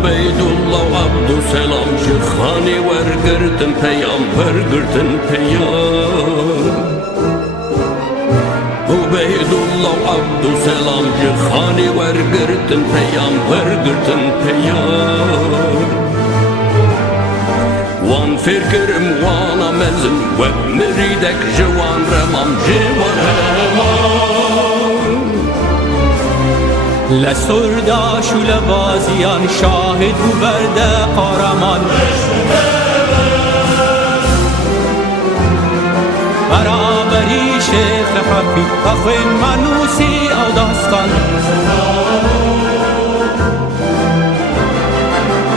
Ubeydullah Abdüselam Şıkhani vergirtin peyam vergirtin peyam Ubeydullah Abdüselam Şıkhani vergirtin peyam vergirtin peyam Wan fikrim wan amelin ve meridek jiwan remam jiwan remam لسرداش و لبازیان شاهد و برده قهرمان برابری شیخ حفی اخوین منوسی او داستان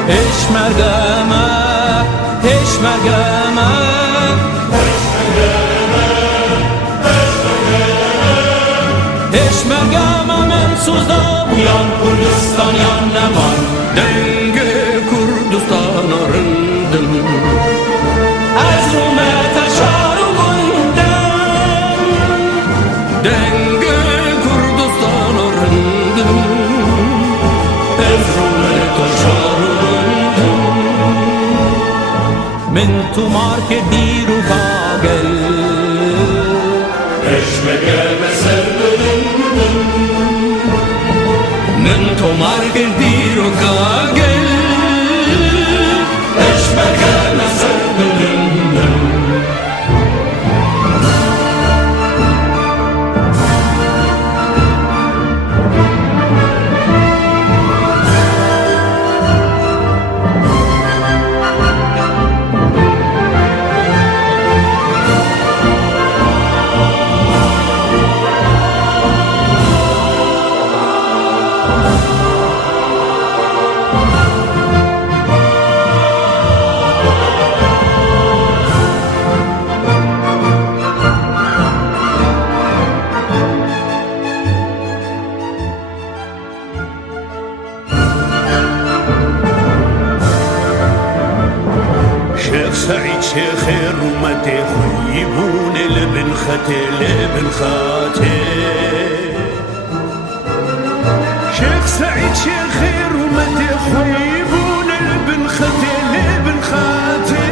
اشمرگمه اشمرگمه اشمرگمه من سوزدم yan Kurdistan yan Neman Denge Kurdistan arındım Erzurum teşarubundum Denge Kurdistan arındım Erzurum teşarubundum Min tumar ke diru kagel Eşmegelme sevdim من تو مرگ دیر و کاگل اشبکه نظر بدندم سعيد شيخ رمته خيبون لبن ختي لبن خاتي شيخ سعيد شيخ رمته خيبون لبن ختي لبن خاتي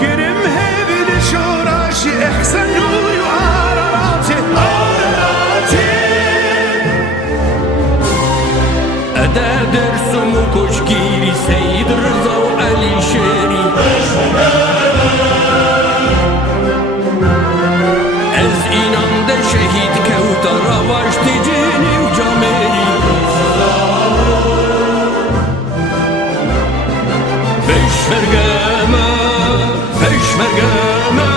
قرم هبل شوراشي احسن نوري وعراراتي أدا درسم كشكيري سيد رضا وعلي شيري از اینان ده شهید کوتا رواش تجینی و جامری بشمرگمه بشمرگمه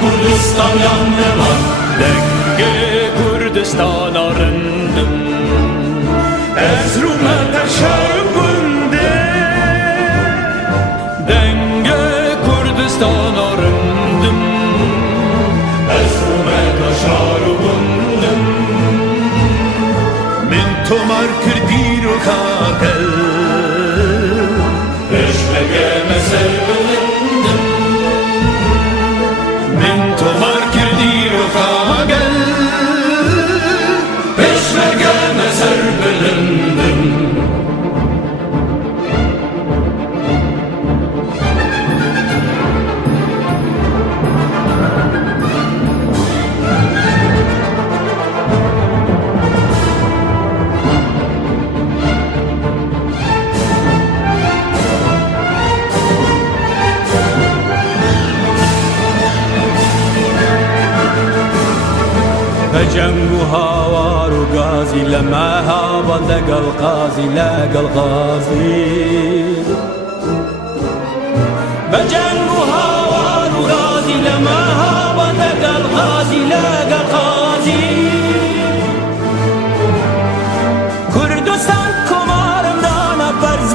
Kurdistan yan Neman Denge Kurdistan arındım Erzurum teşarubunde Denge Kurdistan arındım Erzurum teşarubundum من تو مر کردی رو کاغل Eşmege meser bulundum من تو مر کردی رو کاغل Eşmege meser bulundum جنگ و هوار و غازی لما هوا لقى القاضي لقى القاضي بجنگ و هوار و غازی لما هوا لقى القاضي لقى القاضي کردستان کمارم دانا برز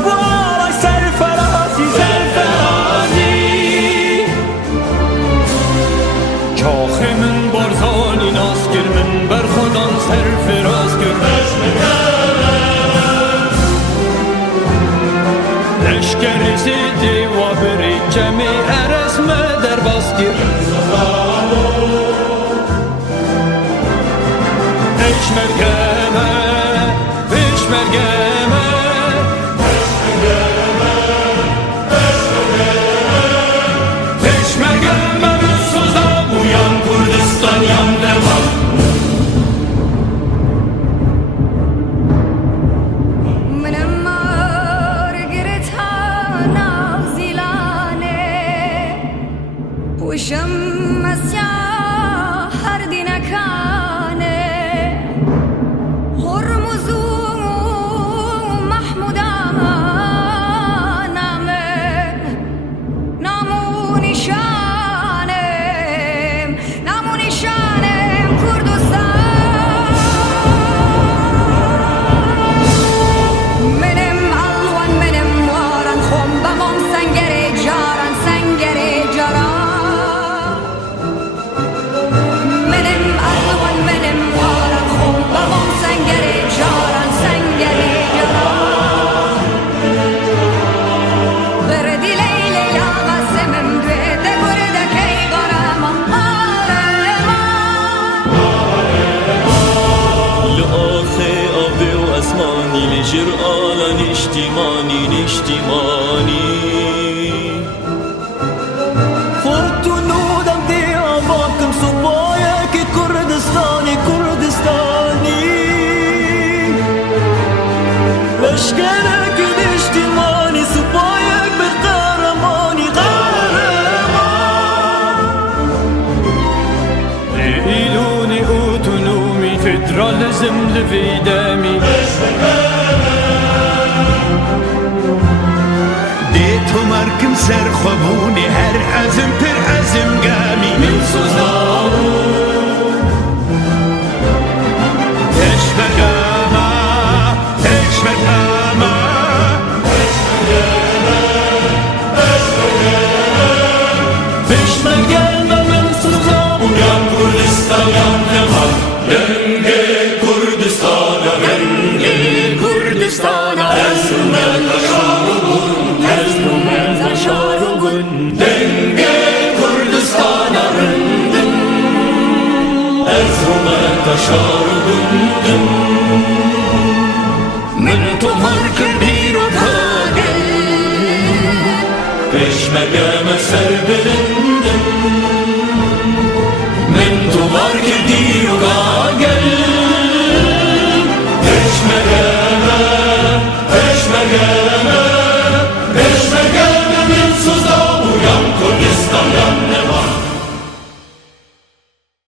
لشکر زیدی و بری جمی ارسم در باسکر پیشمرگمه پیشمرگمه پیشمرگمه سوزا بویان کردستان یم نمان وشمس يا هردي نكانه هرمز محمودا نامو نشانه كردستان منم الوان منم وارن خم بمام سنگره جارن سنگره جارن لجر آلا نشتیمانی فرتو نودم دی آباکم صبایا که کردستانی لشکرک نشتیمانی صبایا به قهرمانی ایلونی اوتونومی فدرالزم لویدمی تو مرکم سر خوابونی هر عزم پر عزم قامی من سوزا